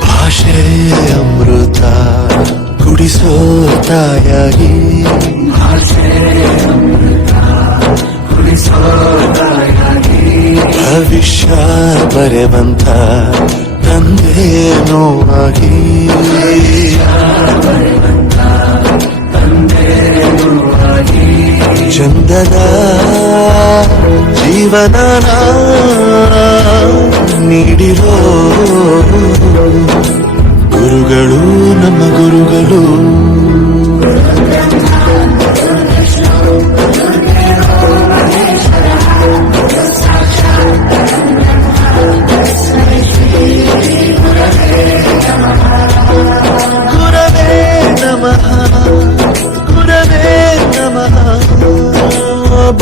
ಭಾಷೆ ಅಮೃತ ಕುಡಿಸೋ ತಾಯಾಗಿ. ಭವಿಷ್ಯ ಬರೆವಂತ ತಂದೆ ನೋವಾಗಿ. ಚಂದನ ಜೀವನ ನೀಡಿರೋ ಗುರುಗಳು ನಮ್ಮ ಗುರುಗಳು